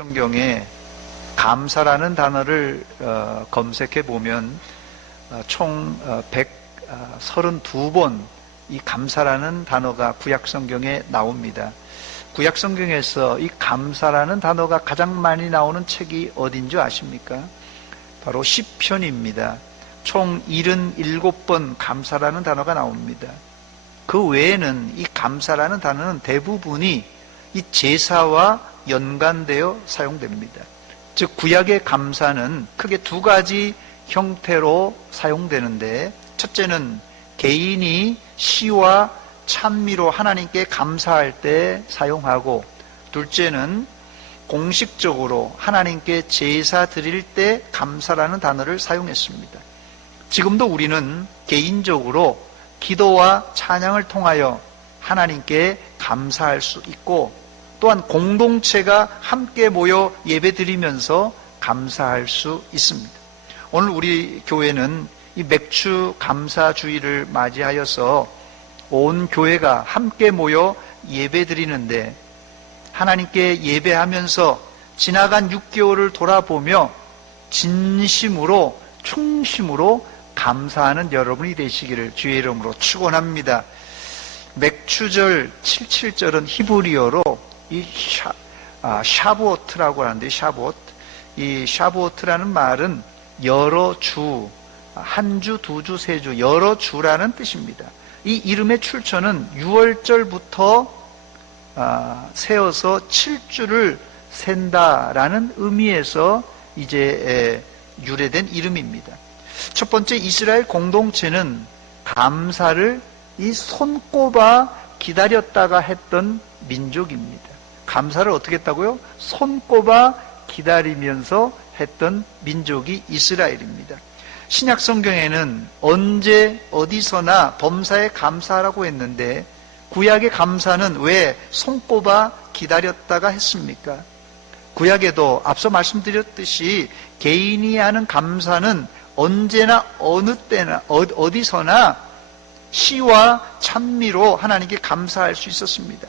성경에 감사라는 단어를 검색해 보면 총 132번 이 감사라는 단어가 구약 성경에 나옵니다. 구약 성경에서 이 감사라는 단어가 가장 많이 나오는 책이 어딘지 아십니까? 바로 시편입니다. 총 77번 감사라는 단어가 나옵니다. 그 외에는 이 감사라는 단어는 대부분이 이 제사와 연관되어 사용됩니다. 즉 구약의 감사는 크게 두 가지 형태로 사용되는데, 첫째는 개인이 시와 찬미로 하나님께 감사할 때 사용하고, 둘째는 공식적으로 하나님께 제사 드릴 때 감사라는 단어를 사용했습니다. 지금도 우리는 개인적으로 기도와 찬양을 통하여 하나님께 감사할 수 있고, 또한 공동체가 함께 모여 예배드리면서 감사할 수 있습니다. 오늘 우리 교회는 이 맥주 감사주일을 맞이하여서 온 교회가 함께 모여 예배드리는데, 하나님께 예배하면서 지나간 6개월을 돌아보며 진심으로 충심으로 감사하는 여러분이 되시기를 주의 이름으로 축원합니다. 맥추절 77절은 히브리어로 이 샤부오트라고 하는데, 샤부오트, 이 샤부오트라는 말은 여러 주, 한 주, 두 주, 세 주, 여러 주라는 뜻입니다. 이 이름의 출처는 6월절부터 세어서 7주를 센다라는 의미에서 이제 유래된 이름입니다. 첫 번째, 이스라엘 공동체는 감사를 이 손꼽아 기다렸다가 했던 민족입니다. 감사를 어떻게 했다고요? 손꼽아 기다리면서 했던 민족이 이스라엘입니다. 신약 성경에는 언제 어디서나 범사에 감사하라고 했는데, 구약의 감사는 왜 손꼽아 기다렸다가 했습니까? 구약에도 앞서 말씀드렸듯이 개인이 하는 감사는 언제나 어느 때나 어디서나 시와 찬미로 하나님께 감사할 수 있었습니다.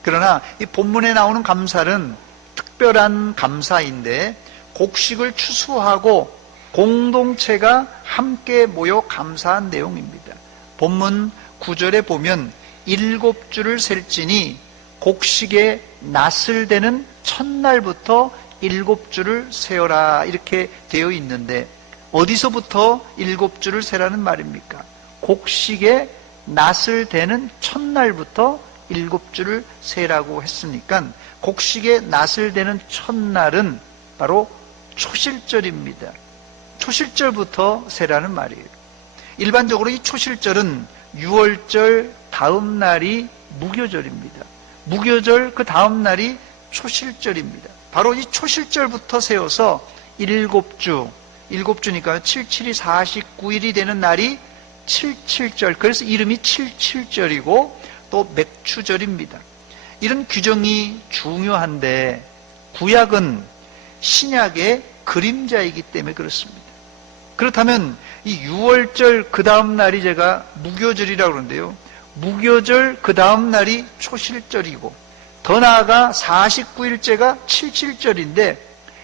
그러나 이 본문에 나오는 감사는 특별한 감사인데, 곡식을 추수하고 공동체가 함께 모여 감사한 내용입니다. 본문 9절에 보면 7주를 셀지니 곡식의 낫을 되는 첫날부터 7주를 세어라, 이렇게 되어 있는데, 어디서부터 7주를 세라는 말입니까? 곡식의 낫을 되는 첫날부터 7주를 세라고 했으니까, 곡식의 낫을 되는 첫날은 바로 초실절입니다. 초실절부터 세라는 말이에요. 일반적으로 이 초실절은 6월절 다음 날이 무교절입니다. 무교절 그 다음 날이 초실절입니다. 바로 이 초실절부터 세워서 7주, 7주니까 77이 49일이 되는 날이 77절, 그래서 이름이 77절이고 또 맥추절입니다. 이런 규정이 중요한데, 구약은 신약의 그림자이기 때문에 그렇습니다. 그렇다면 이 6월절 그 다음 날이 제가 무교절이라고 그러는데요, 무교절 그 다음 날이 초실절이고, 더 나아가 49일째가 77절인데,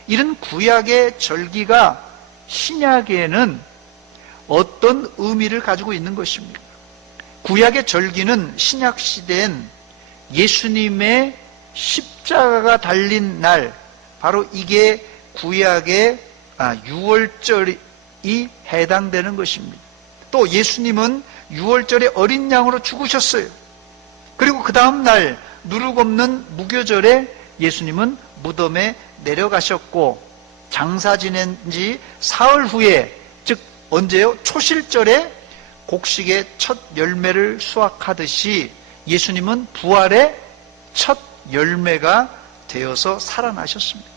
이런 구약의 절기가 신약에는 어떤 의미를 가지고 있는 것입니까? 구약의 절기는 신약 시대엔 예수님의 십자가가 달린 날, 바로 이게 구약의 6월절이 해당되는 것입니다. 또 예수님은 6월절에 어린 양으로 죽으셨어요. 그리고 그 다음 날 누룩 없는 무교절에 예수님은 무덤에 내려가셨고, 장사 지낸 지 사흘 후에, 즉 언제요? 초실절에 곡식의 첫 열매를 수확하듯이 예수님은 부활의 첫 열매가 되어서 살아나셨습니다.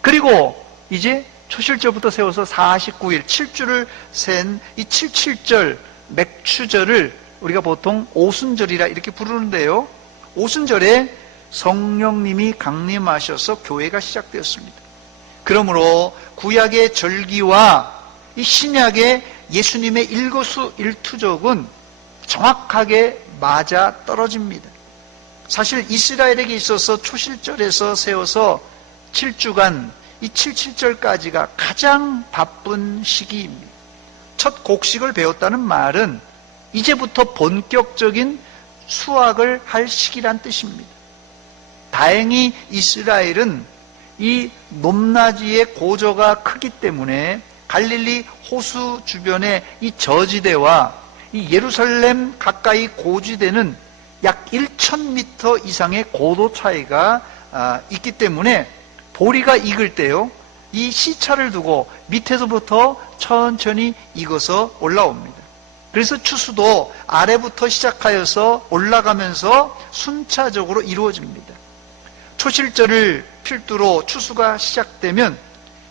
그리고 이제 초실절부터 세워서 49일, 7주를 센 이 77절 맥추절을 우리가 보통 오순절이라 이렇게 부르는데요, 오순절에 성령님이 강림하셔서 교회가 시작되었습니다. 그러므로 구약의 절기와 이 신약의 예수님의 일거수일투족은 정확하게 맞아 떨어집니다. 사실 이스라엘에게 있어서 초실절에서 세워서 7주간 이 77절까지가 가장 바쁜 시기입니다. 첫 곡식을 배웠다는 말은 이제부터 본격적인 수확을 할 시기란 뜻입니다. 다행히 이스라엘은 이 높낮이의 고저가 크기 때문에 갈릴리 호수 주변의 이 저지대와 이 예루살렘 가까이 고지대는 약 1,000m 이상의 고도 차이가 있기 때문에 보리가 익을 때요, 이 시차를 두고 밑에서부터 천천히 익어서 올라옵니다. 그래서 추수도 아래부터 시작하여서 올라가면서 순차적으로 이루어집니다. 초실절을 필두로 추수가 시작되면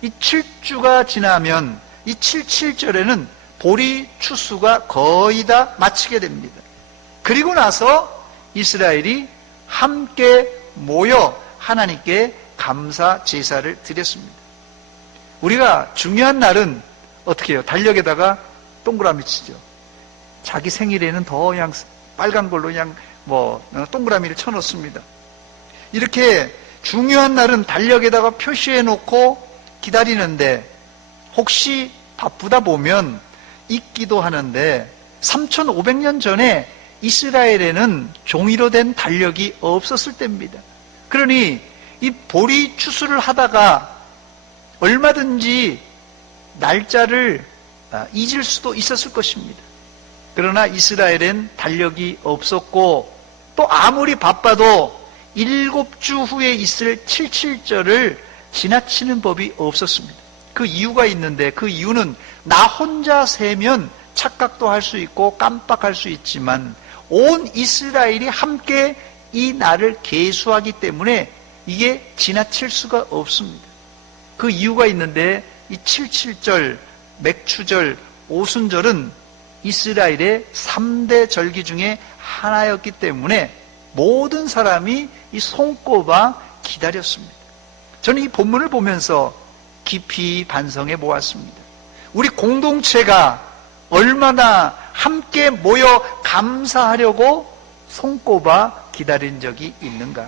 이 7주가 지나면 이 77절에는 보리 추수가 거의 다 마치게 됩니다. 그리고 나서 이스라엘이 함께 모여 하나님께 감사 제사를 드렸습니다. 우리가 중요한 날은 어떻게 해요? 달력에다가 동그라미 치죠. 자기 생일에는 더 그냥 빨간 걸로 그냥 동그라미를 쳐놓습니다. 이렇게 중요한 날은 달력에다가 표시해 놓고 기다리는데 혹시 바쁘다 보면 잊기도 하는데 3,500년 전에 이스라엘에는 종이로 된 달력이 없었을 때입니다. 그러니 이 보리 추수를 하다가 얼마든지 날짜를 잊을 수도 있었을 것입니다. 그러나 이스라엘엔 달력이 없었고 또 아무리 바빠도 7주 후에 있을 77절을 지나치는 법이 없었습니다. 그 이유가 있는데 그 이유는 나 혼자 세면 착각도 할 수 있고 깜빡할 수 있지만 온 이스라엘이 함께 이 날을 계수하기 때문에 이게 지나칠 수가 없습니다. 그 이유가 있는데 이 77절, 맥추절, 오순절은 이스라엘의 3대 절기 중에 하나였기 때문에 모든 사람이 이 손꼽아 기다렸습니다. 저는 이 본문을 보면서 깊이 반성해 보았습니다. 우리 공동체가 얼마나 함께 모여 감사하려고 손꼽아 기다린 적이 있는가?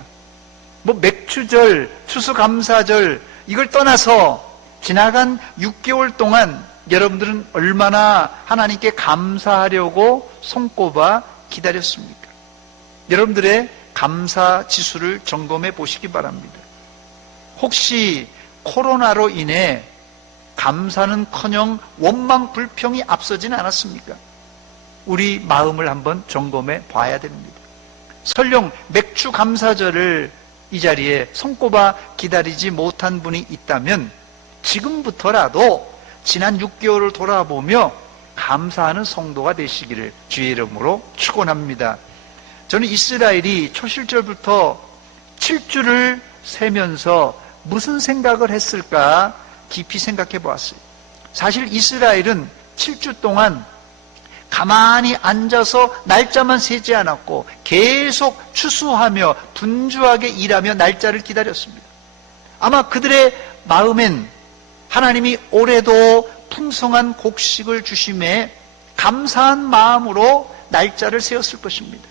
맥추절, 추수감사절 이걸 떠나서 지나간 6개월 동안 여러분들은 얼마나 하나님께 감사하려고 손꼽아 기다렸습니까? 여러분들의 감사 지수를 점검해 보시기 바랍니다. 혹시 코로나로 인해 감사는커녕 원망 불평이 앞서지는 않았습니까? 우리 마음을 한번 점검해 봐야 됩니다. 설령 맥주 감사절을 이 자리에 손꼽아 기다리지 못한 분이 있다면 지금부터라도 지난 6개월을 돌아보며 감사하는 성도가 되시기를 주의 이름으로 축원합니다. 저는 이스라엘이 초실절부터 7주를 세면서 무슨 생각을 했을까 깊이 생각해 보았어요. 사실 이스라엘은 7주 동안 가만히 앉아서 날짜만 세지 않았고 계속 추수하며 분주하게 일하며 날짜를 기다렸습니다. 아마 그들의 마음엔 하나님이 올해도 풍성한 곡식을 주심에 감사한 마음으로 날짜를 세웠을 것입니다.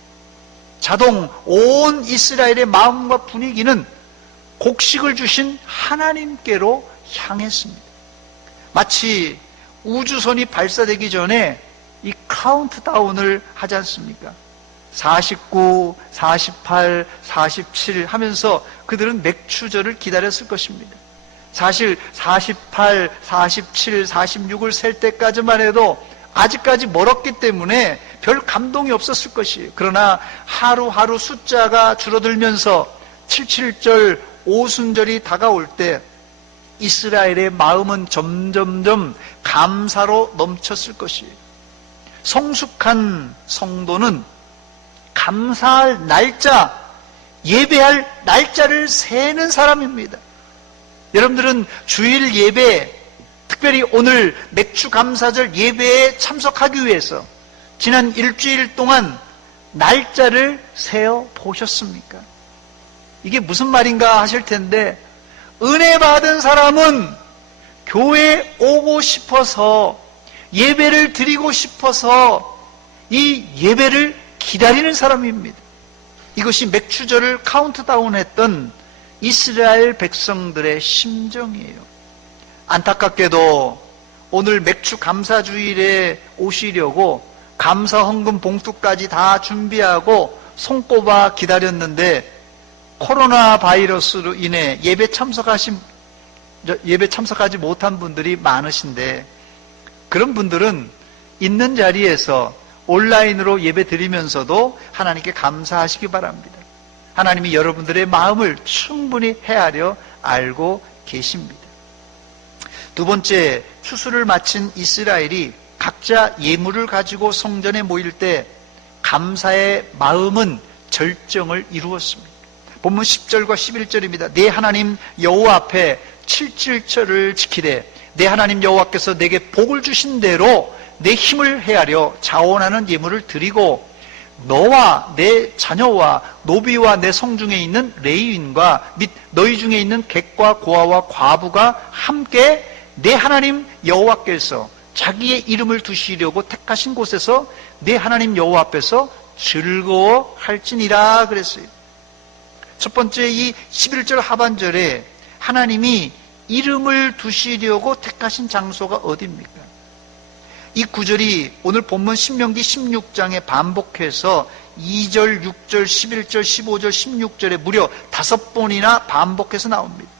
자동 온 이스라엘의 마음과 분위기는 곡식을 주신 하나님께로 향했습니다. 마치 우주선이 발사되기 전에 이 카운트다운을 하지 않습니까? 49, 48, 47 하면서 그들은 맥추절을 기다렸을 것입니다. 사실 48, 47, 46을 셀 때까지만 해도 아직까지 멀었기 때문에 별 감동이 없었을 것이에요. 그러나 하루하루 숫자가 줄어들면서 77절, 오순절이 다가올 때 이스라엘의 마음은 점점점 감사로 넘쳤을 것이에요. 성숙한 성도는 감사할 날짜, 예배할 날짜를 세는 사람입니다. 여러분들은 주일 예배, 특별히 오늘 맥주 감사절 예배에 참석하기 위해서 지난 일주일 동안 날짜를 세어 보셨습니까? 이게 무슨 말인가 하실 텐데, 은혜 받은 사람은 교회에 오고 싶어서 예배를 드리고 싶어서 이 예배를 기다리는 사람입니다. 이것이 맥추절을 카운트다운 했던 이스라엘 백성들의 심정이에요. 안타깝게도 오늘 맥주 감사주일에 오시려고 감사 헌금 봉투까지 다 준비하고 손꼽아 기다렸는데 코로나 바이러스로 인해 예배 참석하지 못한 분들이 많으신데, 그런 분들은 있는 자리에서 온라인으로 예배 드리면서도 하나님께 감사하시기 바랍니다. 하나님이 여러분들의 마음을 충분히 헤아려 알고 계십니다. 두 번째, 추수를 마친 이스라엘이 각자 예물을 가지고 성전에 모일 때 감사의 마음은 절정을 이루었습니다. 본문 10절과 11절입니다. 내 하나님 여호와 앞에 칠칠절을 지키되 내 하나님 여호와께서 내게 복을 주신 대로 내 힘을 헤아려 자원하는 예물을 드리고 너와 내 자녀와 노비와 내 성중에 있는 레위인과 및 너희 중에 있는 객과 고아와 과부가 함께 내 하나님 여호와께서 자기의 이름을 두시려고 택하신 곳에서 내 하나님 여호와 앞에서 즐거워할지니라 그랬어요. 첫 번째, 이 11절 하반절에 하나님이 이름을 두시려고 택하신 장소가 어디입니까? 이 구절이 오늘 본문 신명기 16장에 반복해서 2절, 6절, 11절, 15절, 16절에 무려 5번이나 반복해서 나옵니다.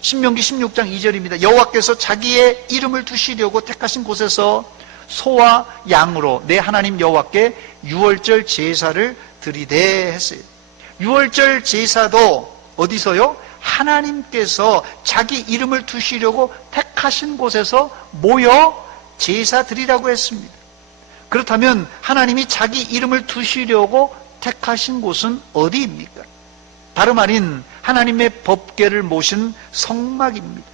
신명기 16장 2절입니다. 여호와께서 자기의 이름을 두시려고 택하신 곳에서 소와 양으로 내 하나님 여호와께 유월절 제사를 드리되 했어요. 유월절 제사도 어디서요? 하나님께서 자기 이름을 두시려고 택하신 곳에서 모여 제사 드리라고 했습니다. 그렇다면 하나님이 자기 이름을 두시려고 택하신 곳은 어디입니까? 다름 아닌 하나님의 법궤를 모신 성막입니다.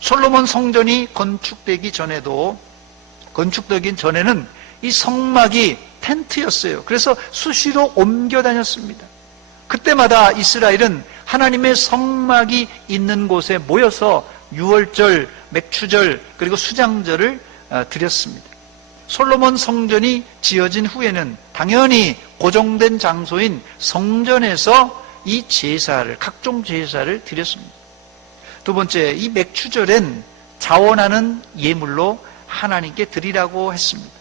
솔로몬 성전이 건축되기 전에는 이 성막이 텐트였어요. 그래서 수시로 옮겨 다녔습니다. 그때마다 이스라엘은 하나님의 성막이 있는 곳에 모여서 유월절, 맥추절, 그리고 수장절을 드렸습니다. 솔로몬 성전이 지어진 후에는 당연히 고정된 장소인 성전에서 이 제사를, 각종 제사를 드렸습니다. 두 번째, 이 맥추절엔 자원하는 예물로 하나님께 드리라고 했습니다.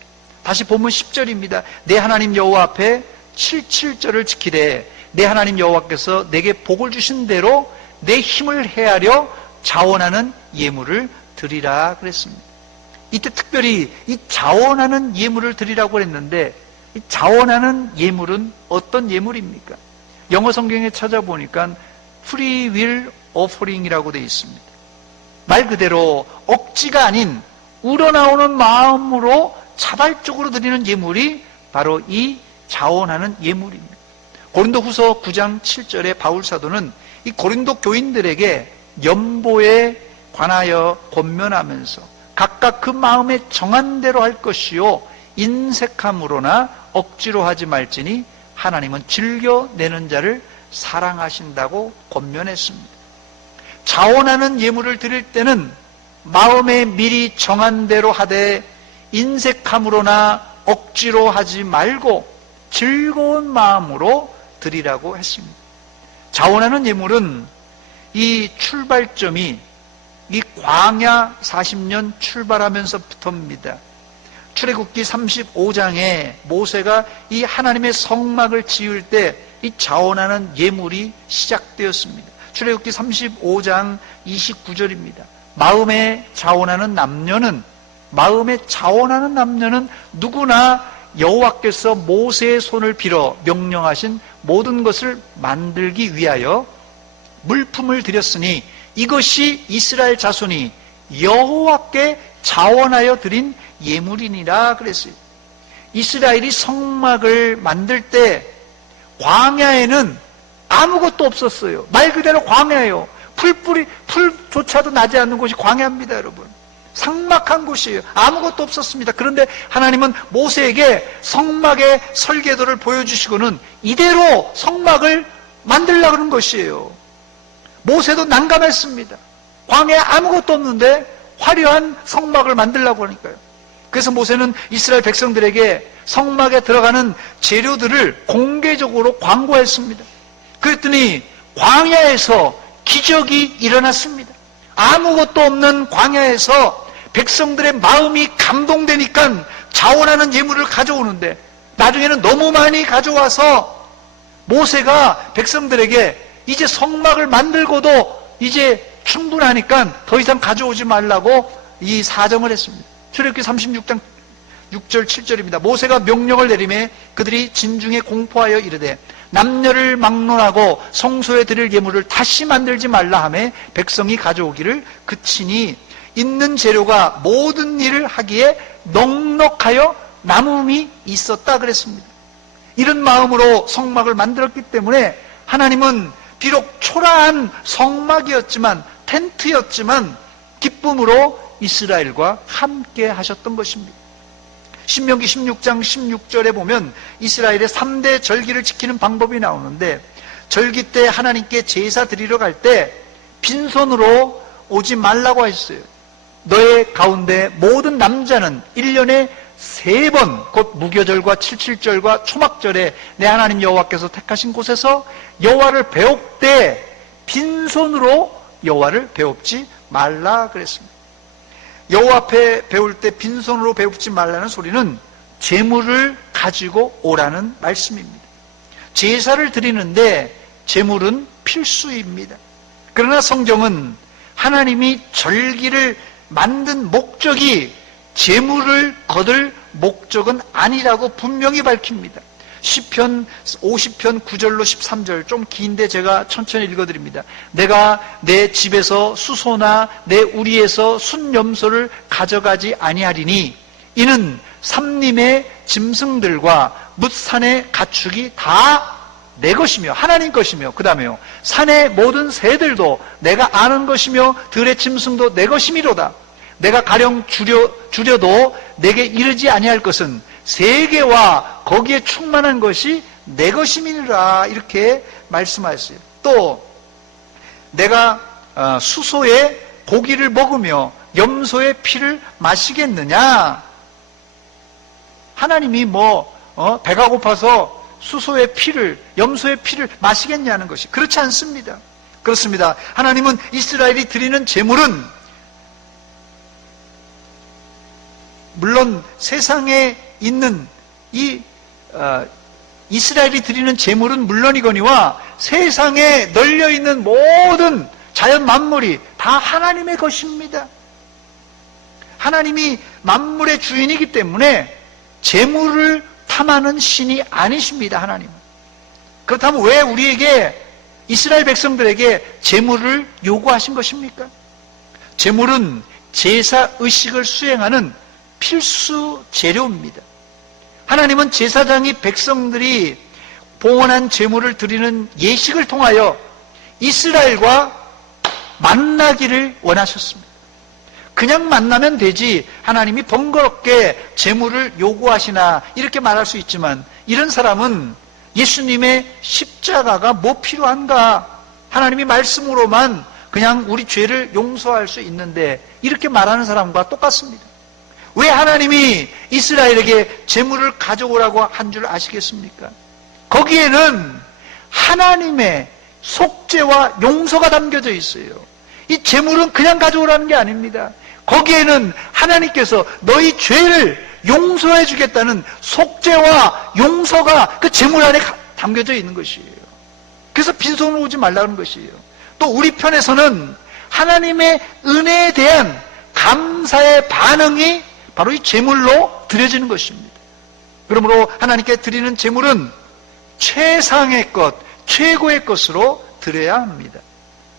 다시 본문 10절입니다. 내 하나님 여호와 앞에 칠칠절을 지키되 내 하나님 여호와께서 내게 복을 주신 대로 내 힘을 헤아려 자원하는 예물을 드리라 그랬습니다. 이때 특별히 이 자원하는 예물을 드리라고 했는데, 이 자원하는 예물은 어떤 예물입니까? 영어 성경에 찾아보니까 free will offering이라고 되어 있습니다. 말 그대로 억지가 아닌 우러나오는 마음으로 자발적으로 드리는 예물이 바로 이 자원하는 예물입니다. 고린도후서 9장 7절에 바울 사도는 이 고린도 교인들에게 연보에 관하여 권면하면서 각각 그 마음에 정한 대로 할 것이요 인색함으로나 억지로 하지 말지니 하나님은 즐겨내는 자를 사랑하신다고 권면했습니다. 자원하는 예물을 드릴 때는 마음에 미리 정한 대로 하되 인색함으로나 억지로 하지 말고 즐거운 마음으로 드리라고 했습니다. 자원하는 예물은 이 출발점이 이 광야 40년 출발하면서부터입니다. 출애굽기 35장에 모세가 이 하나님의 성막을 지을 때 이 자원하는 예물이 시작되었습니다. 출애굽기 35장 29절입니다. 마음에 자원하는 남녀는 누구나 여호와께서 모세의 손을 빌어 명령하신 모든 것을 만들기 위하여 물품을 드렸으니 이것이 이스라엘 자손이 여호와께 자원하여 드린 예물이니라 그랬어요. 이스라엘이 성막을 만들 때 광야에는 아무것도 없었어요. 말 그대로 광야예요. 풀조차도 나지 않는 곳이 광야입니다, 여러분. 삭막한 곳이에요. 아무것도 없었습니다. 그런데 하나님은 모세에게 성막의 설계도를 보여주시고는 이대로 성막을 만들려고 하는 것이에요. 모세도 난감했습니다. 광야에 아무것도 없는데 화려한 성막을 만들려고 하니까요. 그래서 모세는 이스라엘 백성들에게 성막에 들어가는 재료들을 공개적으로 광고했습니다. 그랬더니 광야에서 기적이 일어났습니다. 아무것도 없는 광야에서 백성들의 마음이 감동되니까 자원하는 예물을 가져오는데, 나중에는 너무 많이 가져와서 모세가 백성들에게 이제 성막을 만들고도 이제 충분하니까 더 이상 가져오지 말라고 이 사정을 했습니다. 출애굽기 36장 6절 7절입니다. 모세가 명령을 내리매 그들이 진중에 공포하여 이르되 남녀를 막론하고 성소에 드릴 예물을 다시 만들지 말라 하매 백성이 가져오기를 그치니 있는 재료가 모든 일을 하기에 넉넉하여 남음이 있었다 그랬습니다. 이런 마음으로 성막을 만들었기 때문에 하나님은 비록 초라한 성막이었지만, 텐트였지만 기쁨으로 이스라엘과 함께 하셨던 것입니다. 신명기 16장 16절에 보면 이스라엘의 3대 절기를 지키는 방법이 나오는데, 절기 때 하나님께 제사 드리러 갈 때 빈손으로 오지 말라고 하셨어요. 너의 가운데 모든 남자는 1년에 3번 곧 무교절과 칠칠절과 초막절에 내 하나님 여호와께서 택하신 곳에서 여호와를 배웁되 빈손으로 여호와를 배웁지 말라 그랬습니다. 여호와 앞에 배울 때 빈손으로 배웁지 말라는 소리는 제물을 가지고 오라는 말씀입니다. 제사를 드리는데 제물은 필수입니다. 그러나 성경은 하나님이 절기를 만든 목적이 제물을 거둘 목적은 아니라고 분명히 밝힙니다. 시편 50편 9절로 13절, 좀 긴데 제가 천천히 읽어드립니다. 내가 내 집에서 수소나 내 우리에서 순염소를 가져가지 아니하리니 이는 삼림의 짐승들과 뭇산의 가축이 다 내 것이며 하나님 것이며, 그 다음에요, 산의 모든 새들도 내가 아는 것이며 들의 짐승도 내 것이미로다. 내가 가령 줄여도 내게 이르지 아니할 것은 세계와 거기에 충만한 것이 내 것임이니라, 이렇게 말씀하셨어요. 또 내가 수소의 고기를 먹으며 염소의 피를 마시겠느냐? 하나님이 배가 고파서 수소의 피를, 염소의 피를 마시겠냐는 것이, 그렇지 않습니다. 그렇습니다. 하나님은 이스라엘이 드리는 제물은 물론 세상에 있는 이스라엘이 드리는 제물은 물론이거니와 세상에 널려있는 모든 자연 만물이 다 하나님의 것입니다. 하나님이 만물의 주인이기 때문에 제물을 탐하는 신이 아니십니다. 하나님은. 그렇다면 왜 우리에게, 이스라엘 백성들에게 제물을 요구하신 것입니까? 제물은 제사 의식을 수행하는 필수 재료입니다. 하나님은 제사장이 백성들이 봉헌한 제물을 드리는 예식을 통하여 이스라엘과 만나기를 원하셨습니다. 그냥 만나면 되지 하나님이 번거롭게 제물을 요구하시나, 이렇게 말할 수 있지만, 이런 사람은 예수님의 십자가가 뭐 필요한가, 하나님이 말씀으로만 그냥 우리 죄를 용서할 수 있는데, 이렇게 말하는 사람과 똑같습니다. 왜 하나님이 이스라엘에게 제물을 가져오라고 한 줄 아시겠습니까? 거기에는 하나님의 속죄와 용서가 담겨져 있어요. 이 제물은 그냥 가져오라는 게 아닙니다. 거기에는 하나님께서 너희 죄를 용서해 주겠다는 속죄와 용서가 그 제물 안에 담겨져 있는 것이에요. 그래서 빈손으로 오지 말라는 것이에요. 또 우리 편에서는 하나님의 은혜에 대한 감사의 반응이 바로 이 제물로 드려지는 것입니다. 그러므로 하나님께 드리는 제물은 최상의 것, 최고의 것으로 드려야 합니다.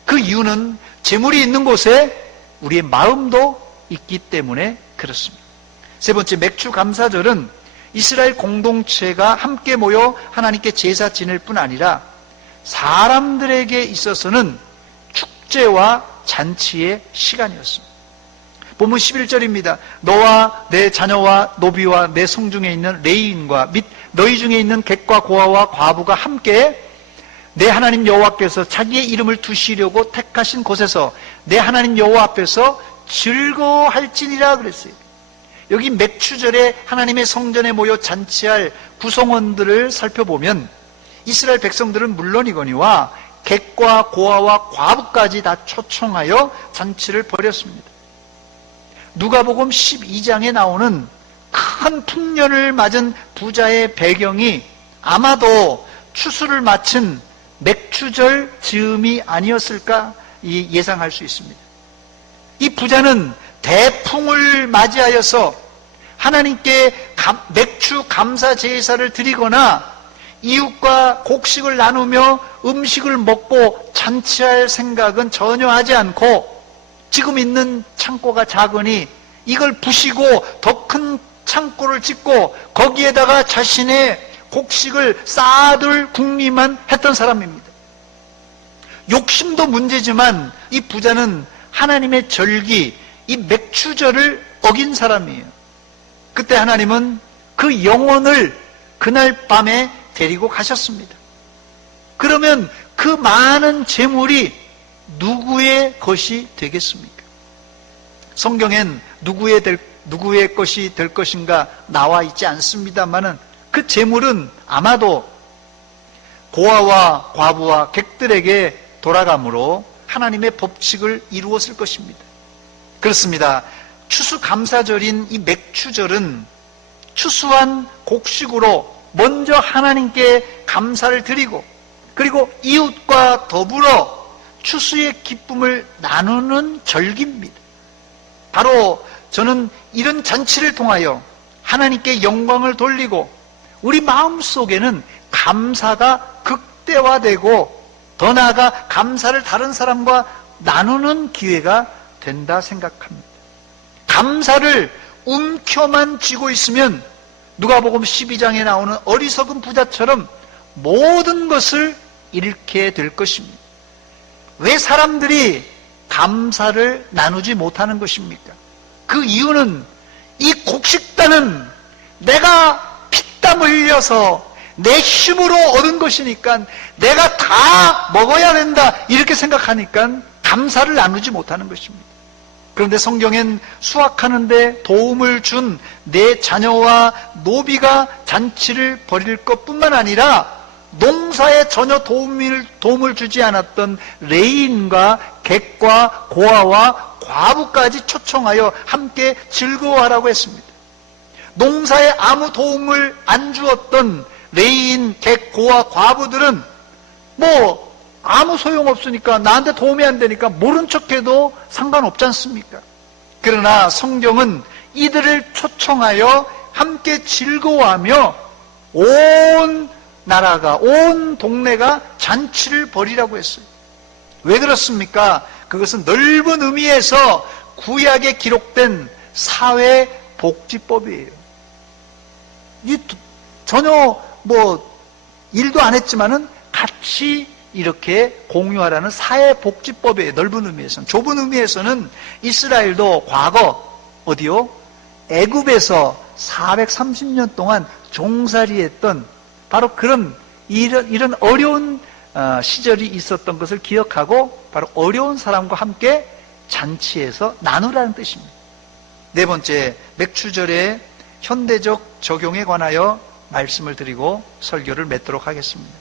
그 이유는 제물이 있는 곳에 우리의 마음도 있기 때문에 그렇습니다. 세 번째, 맥주 감사절은 이스라엘 공동체가 함께 모여 하나님께 제사 지낼 뿐 아니라 사람들에게 있어서는 축제와 잔치의 시간이었습니다. 본문 11절입니다. 너와 내 자녀와 노비와 내 성중에 있는 레위인과 및 너희 중에 있는 객과 고아와 과부가 함께 내 하나님 여호와께서 자기의 이름을 두시려고 택하신 곳에서 내 하나님 여호와 앞에서 즐거워할지니라 그랬어요. 여기 맥추절에 하나님의 성전에 모여 잔치할 구성원들을 살펴보면 이스라엘 백성들은 물론이거니와 객과 고아와 과부까지 다 초청하여 잔치를 벌였습니다. 누가복음 12장에 나오는 큰 풍년을 맞은 부자의 배경이 아마도 추수를 마친 맥추절 즈음이 아니었을까 예상할 수 있습니다. 이 부자는 대풍을 맞이하여서 하나님께 맥추 감사 제사를 드리거나 이웃과 곡식을 나누며 음식을 먹고 잔치할 생각은 전혀 하지 않고, 지금 있는 창고가 작으니 이걸 부시고 더 큰 창고를 짓고 거기에다가 자신의 곡식을 쌓아둘 궁리만 했던 사람입니다. 욕심도 문제지만 이 부자는 하나님의 절기, 이 맥추절을 어긴 사람이에요. 그때 하나님은 그 영혼을 그날 밤에 데리고 가셨습니다. 그러면 그 많은 재물이 누구의 것이 되겠습니까? 성경엔 누구의 것이 될 것인가 나와 있지 않습니다만은 그 재물은 아마도 고아와 과부와 객들에게 돌아가므로 하나님의 법칙을 이루었을 것입니다. 그렇습니다. 추수감사절인 이 맥추절은 추수한 곡식으로 먼저 하나님께 감사를 드리고, 그리고 이웃과 더불어 추수의 기쁨을 나누는 절기입니다. 바로 저는 이런 잔치를 통하여 하나님께 영광을 돌리고 우리 마음속에는 감사가 극대화되고 더 나아가 감사를 다른 사람과 나누는 기회가 된다 생각합니다. 감사를 움켜만 쥐고 있으면 누가복음 12장에 나오는 어리석은 부자처럼 모든 것을 잃게 될 것입니다. 왜 사람들이 감사를 나누지 못하는 것입니까? 그 이유는 이 곡식단은 내가 피땀 흘려서 내 힘으로 얻은 것이니까 내가 다 먹어야 된다, 이렇게 생각하니까 감사를 나누지 못하는 것입니다. 그런데 성경엔 수확하는데 도움을 준 내 자녀와 노비가 잔치를 벌일 것뿐만 아니라 농사에 전혀 도움을 주지 않았던 레인과 객과 고아와 과부까지 초청하여 함께 즐거워하라고 했습니다. 농사에 아무 도움을 안 주었던 레인, 객, 고아, 과부들은 아무 소용없으니까, 나한테 도움이 안 되니까 모른 척해도 상관없지 않습니까? 그러나 성경은 이들을 초청하여 함께 즐거워하며 온 나라가, 온 동네가 잔치를 벌이라고 했어요. 왜 그렇습니까? 그것은 넓은 의미에서 구약에 기록된 사회복지법이에요. 전혀 일도 안 했지만은 같이 이렇게 공유하라는 사회복지법이에요. 넓은 의미에서는. 좁은 의미에서는 이스라엘도 과거 애굽에서 430년 동안 종살이했던 바로 이런 어려운 시절이 있었던 것을 기억하고 바로 어려운 사람과 함께 잔치에서 나누라는 뜻입니다. 네 번째, 맥추절의 현대적 적용에 관하여 말씀을 드리고 설교를 맺도록 하겠습니다.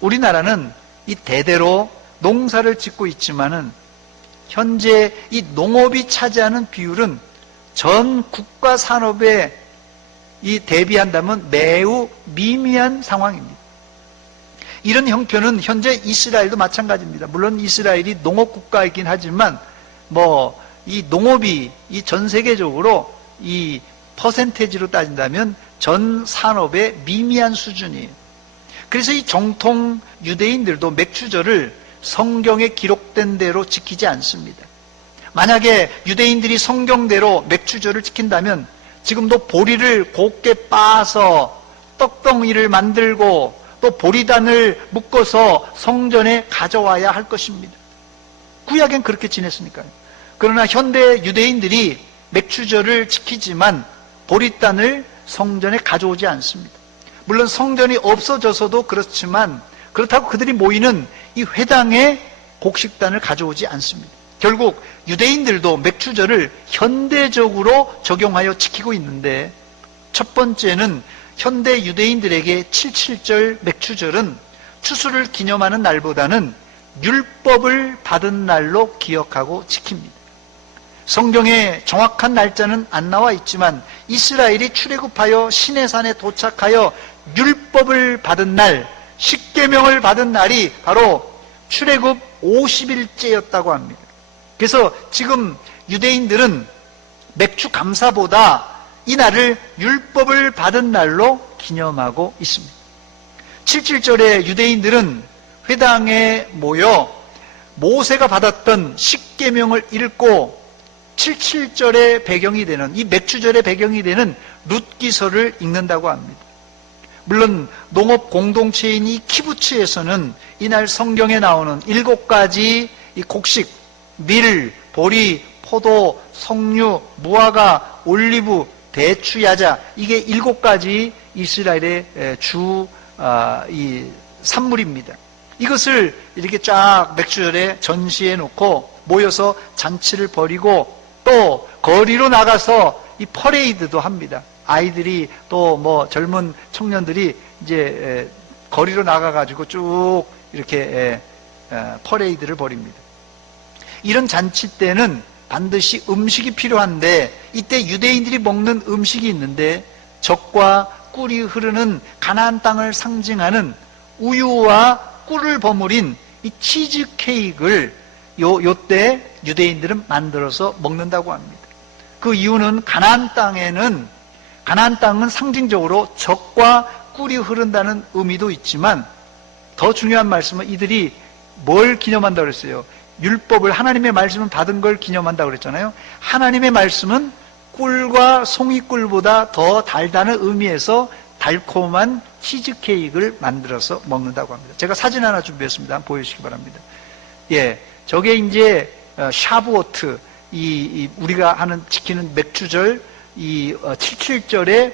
우리나라는 이 대대로 농사를 짓고 있지만은 현재 이 농업이 차지하는 비율은 전 국가 산업에 대비한다면 매우 미미한 상황입니다. 이런 형편은 현재 이스라엘도 마찬가지입니다. 물론 이스라엘이 농업 국가이긴 하지만 이 농업이 전 세계적으로 이 퍼센테이지로 따진다면 전 산업의 미미한 수준이에요. 그래서 이 정통 유대인들도 맥추절을 성경에 기록된 대로 지키지 않습니다. 만약에 유대인들이 성경대로 맥추절을 지킨다면 지금도 보리를 곱게 빻아서 떡덩이를 만들고 또 보리단을 묶어서 성전에 가져와야 할 것입니다. 구약엔 그렇게 지냈으니까요. 그러나 현대 유대인들이 맥추절을 지키지만 보리단을 성전에 가져오지 않습니다. 물론 성전이 없어져서도 그렇지만 그렇다고 그들이 모이는 이 회당에 곡식단을 가져오지 않습니다. 결국 유대인들도 맥추절을 현대적으로 적용하여 지키고 있는데, 첫 번째는 현대 유대인들에게 77절 맥추절은 추수를 기념하는 날보다는 율법을 받은 날로 기억하고 지킵니다. 성경에 정확한 날짜는 안 나와 있지만 이스라엘이 출애굽하여 시내산에 도착하여 율법을 받은 날, 십계명을 받은 날이 바로 출애굽 50일째였다고 합니다. 그래서 지금 유대인들은 맥주 감사보다 이 날을 율법을 받은 날로 기념하고 있습니다. 77절에 유대인들은 회당에 모여 모세가 받았던 십계명을 읽고 77절의 배경이 되는, 이 맥주절의 배경이 되는 룻기서를 읽는다고 합니다. 물론 농업 공동체인 이 키부츠에서는 이날 성경에 나오는 7가지 이 곡식, 밀, 보리, 포도, 석류, 무화과, 올리브, 대추, 야자, 이게 7가지 이스라엘의 이 산물입니다. 이것을 이렇게 쫙 맥주절에 전시해 놓고 모여서 잔치를 벌이고 또 거리로 나가서 이 퍼레이드도 합니다. 아이들이 또 뭐 젊은 청년들이 이제 거리로 나가가지고 쭉 이렇게 퍼레이드를 벌입니다. 이런 잔치 때는 반드시 음식이 필요한데 이때 유대인들이 먹는 음식이 있는데 젖과 꿀이 흐르는 가나안 땅을 상징하는 우유와 꿀을 버무린 이 치즈 케이크를 요때 유대인들은 만들어서 먹는다고 합니다. 그 이유는 가나안 땅은 상징적으로 젖과 꿀이 흐른다는 의미도 있지만 더 중요한 말씀은 이들이 뭘 기념한다고 그랬어요? 율법을, 하나님의 말씀을 받은 걸 기념한다고 그랬잖아요. 하나님의 말씀은 꿀과 송이꿀보다 더 달다는 의미에서 달콤한 치즈케이크를 만들어서 먹는다고 합니다. 제가 사진 하나 준비했습니다. 한번 보여주시기 바랍니다. 예, 저게 이제 샤브오트, 우리가 지키는 맥주절, 77절에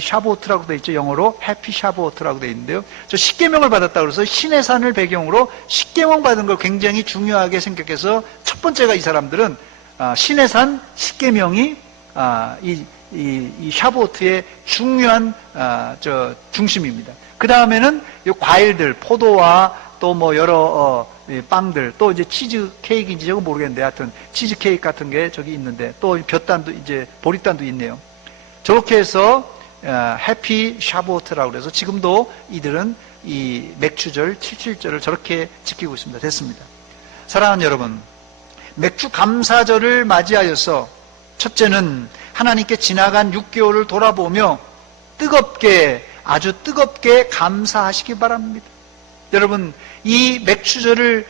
샤브오트라고 되어 있죠. 영어로 해피 샤브오트라고 되어 있는데요. 저 십계명을 받았다고 해서 시내산을 배경으로 십계명 받은 걸 굉장히 중요하게 생각해서 첫 번째가 이 사람들은 시내산 십계명이 이 샤브오트의 중요한 중심입니다. 그 다음에는 이 과일들, 포도와 또 뭐 여러 빵들, 또 이제 치즈 케이크인지 저거 모르겠는데 하여튼 치즈 케이크 같은 게 저기 있는데 또 볕단도 이제 보리단도 있네요. 저렇게 해서 해피 샤브오트라고 그래서 지금도 이들은 이 맥주절 77절을 저렇게 지키고 있습니다. 됐습니다. 사랑하는 여러분, 맥주 감사절을 맞이하여서 첫째는 하나님께 지나간 6개월을 돌아보며 아주 뜨겁게 감사하시기 바랍니다. 여러분, 이 맥주절을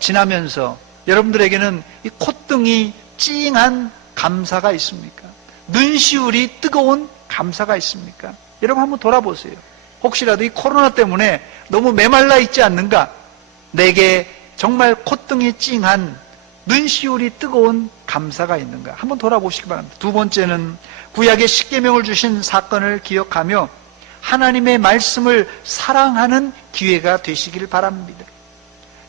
지나면서 여러분들에게는 이 콧등이 찡한 감사가 있습니까? 눈시울이 뜨거운 감사가 있습니까? 여러분 한번 돌아보세요. 혹시라도 이 코로나 때문에 너무 메말라 있지 않는가? 내게 정말 콧등이 찡한 눈시울이 뜨거운 감사가 있는가? 한번 돌아보시기 바랍니다. 두 번째는 구약의 십계명을 주신 사건을 기억하며 하나님의 말씀을 사랑하는 기회가 되시기를 바랍니다.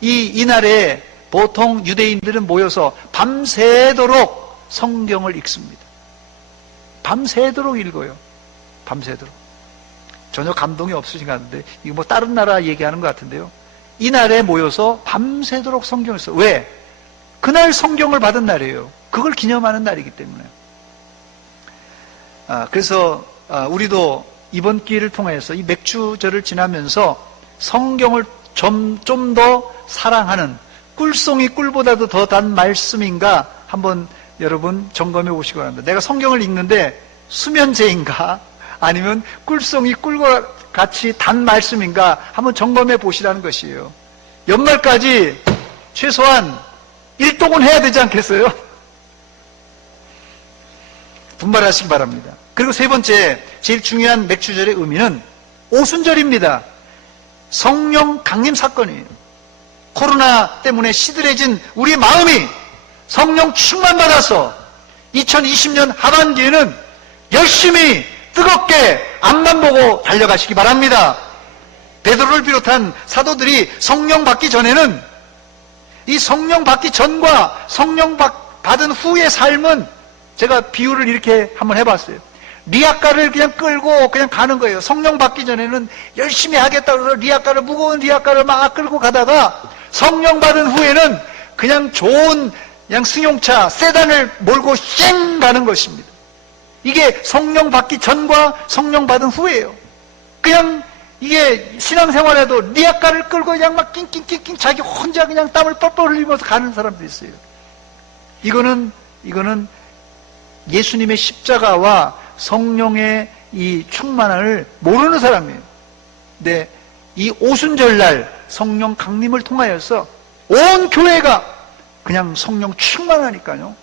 이날에 보통 유대인들은 모여서 밤새도록 성경을 읽습니다. 밤새도록 읽어요. 밤새도록. 전혀 감동이 없으신 것 같은데 이거 뭐 다른 나라 얘기하는 것 같은데요. 이날에 모여서 밤새도록 성경을 써요. 왜? 그날 성경을 받은 날이에요. 그걸 기념하는 날이기 때문에. 그래서 우리도 이번 기회를 통해서 이 맥주절을 지나면서 성경을 좀 더 사랑하는, 꿀송이 꿀보다도 더 단 말씀인가 한번 여러분 점검해 보시기 바랍니다. 내가 성경을 읽는데 수면제인가 아니면 꿀송이 꿀과 같이 단 말씀인가 한번 점검해 보시라는 것이에요. 연말까지 최소한 1독은 해야 되지 않겠어요? 분발하시기 바랍니다. 그리고 세 번째, 제일 중요한 맥주절의 의미는 오순절입니다. 성령 강림 사건이에요. 코로나 때문에 시들해진 우리 마음이 성령 충만받아서 2020년 하반기에는 열심히 뜨겁게 앞만 보고 달려가시기 바랍니다. 베드로를 비롯한 사도들이 성령 받기 전에는 이 성령 받기 전과 성령 받은 후의 삶은 제가 비유를 이렇게 한번 해봤어요. 리아카를 그냥 끌고 그냥 가는 거예요. 성령 받기 전에는 열심히 하겠다고 해서 무거운 리아카를 막 끌고 가다가 성령 받은 후에는 그냥 좋은 그냥 승용차, 세단을 몰고 쌩 가는 것입니다. 이게 성령 받기 전과 성령 받은 후예요. 그냥 이게 신앙생활에도 리아카를 끌고 그냥 막 낑낑낑낑 자기 혼자 그냥 땀을 뻘뻘 흘리면서 가는 사람도 있어요. 이거는 예수님의 십자가와 성령의 이 충만함을 모르는 사람이에요. 근데 이 오순절날 성령 강림을 통하여서 온 교회가 그냥 성령 충만하니까요.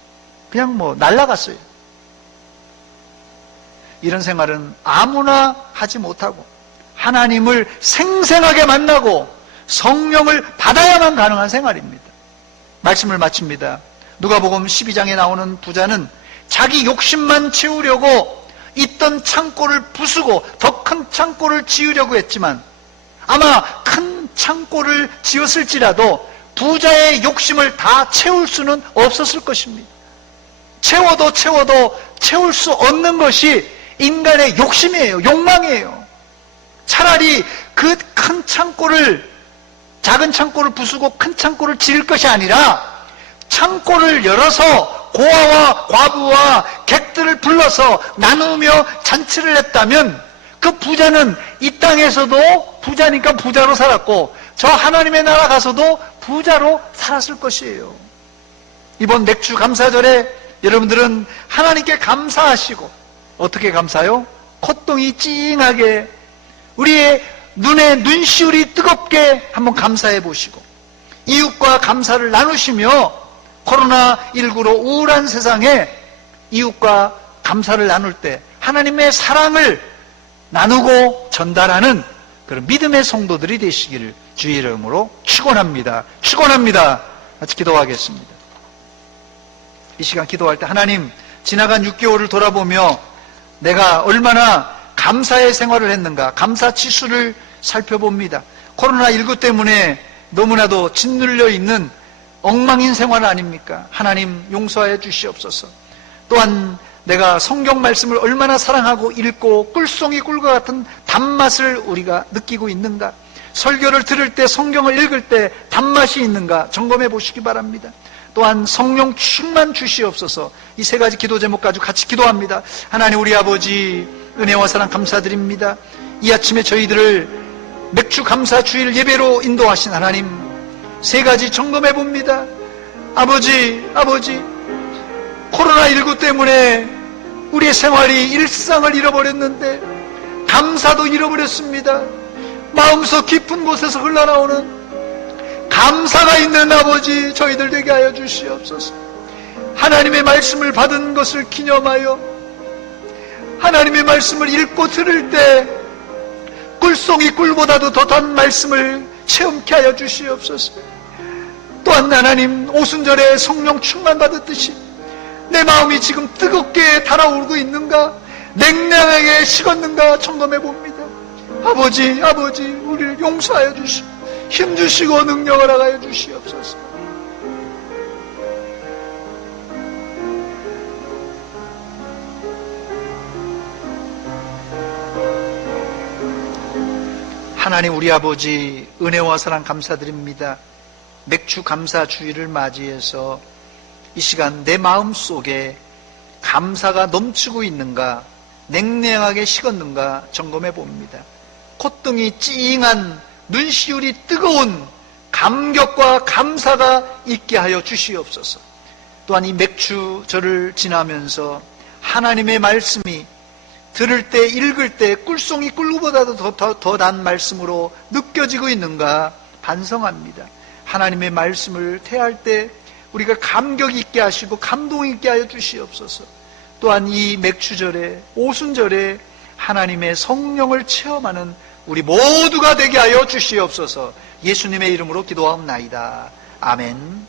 그냥 뭐 날아갔어요. 이런 생활은 아무나 하지 못하고 하나님을 생생하게 만나고 성령을 받아야만 가능한 생활입니다. 말씀을 마칩니다. 누가복음 12장에 나오는 부자는 자기 욕심만 채우려고 있던 창고를 부수고 더 큰 창고를 지으려고 했지만 아마 큰 창고를 지었을지라도 부자의 욕심을 다 채울 수는 없었을 것입니다. 채워도 채울 수 없는 것이 인간의 욕심이에요. 욕망이에요. 차라리 그 큰 창고를, 작은 창고를 부수고 큰 창고를 지을 것이 아니라 창고를 열어서 고아와 과부와 객들을 불러서 나누며 잔치를 했다면 그 부자는 이 땅에서도 부자니까 부자로 살았고 저 하나님의 나라 가서도 부자로 살았을 것이에요. 이번 맥주 감사절에 여러분들은 하나님께 감사하시고 어떻게 감사요? 콧등이 찡하게 우리의 눈에 눈시울이 뜨겁게 한번 감사해 보시고 이웃과 감사를 나누시며 코로나19로 우울한 세상에 이웃과 감사를 나눌 때 하나님의 사랑을 나누고 전달하는 그런 믿음의 성도들이 되시기를 주의 이름으로 축원합니다. 축원합니다. 같이 기도하겠습니다. 이 시간 기도할 때 하나님 지나간 6개월을 돌아보며 내가 얼마나 감사의 생활을 했는가 감사 지수를 살펴봅니다. 코로나19 때문에 너무나도 짓눌려 있는 엉망인 생활 아닙니까? 하나님 용서하여 주시옵소서. 또한 내가 성경 말씀을 얼마나 사랑하고 읽고 꿀송이 꿀과 같은 단맛을 우리가 느끼고 있는가? 설교를 들을 때 성경을 읽을 때 단맛이 있는가 점검해 보시기 바랍니다. 또한 성령 충만 주시옵소서. 이 세 가지 기도 제목 가지고 같이 기도합니다. 하나님 우리 아버지 은혜와 사랑 감사드립니다. 이 아침에 저희들을 맥주 감사 주일 예배로 인도하신 하나님 세 가지 점검해 봅니다. 아버지 코로나19 때문에 우리의 생활이 일상을 잃어버렸는데 감사도 잃어버렸습니다. 마음속 깊은 곳에서 흘러나오는 감사가 있는 아버지 저희들 되게 하여 주시옵소서. 하나님의 말씀을 받은 것을 기념하여 하나님의 말씀을 읽고 들을 때 꿀송이 꿀보다도 더 단 말씀을 체험케 하여 주시옵소서. 또한 하나님 오순절에 성령 충만 받았듯이 내 마음이 지금 뜨겁게 달아오르고 있는가 냉랭하게 식었는가 점검해 봅니다. 아버지 우리를 용서하여 주시고 힘주시고 능력을 하여 주시옵소서. 하나님 우리 아버지 은혜와 사랑 감사드립니다. 맥주 감사 주일을 맞이해서 이 시간 내 마음속에 감사가 넘치고 있는가 냉랭하게 식었는가 점검해 봅니다. 콧등이 찡한 눈시울이 뜨거운 감격과 감사가 있게 하여 주시옵소서. 또한 이 맥주절을 지나면서 하나님의 말씀이 들을 때 읽을 때 꿀송이 꿀보다도 더 단 말씀으로 느껴지고 있는가 반성합니다. 하나님의 말씀을 대할 때 우리가 감격 있게 하시고 감동 있게 하여 주시옵소서. 또한 이 맥주절에 오순절에 하나님의 성령을 체험하는 우리 모두가 되게 하여 주시옵소서. 예수님의 이름으로 기도하옵나이다. 아멘.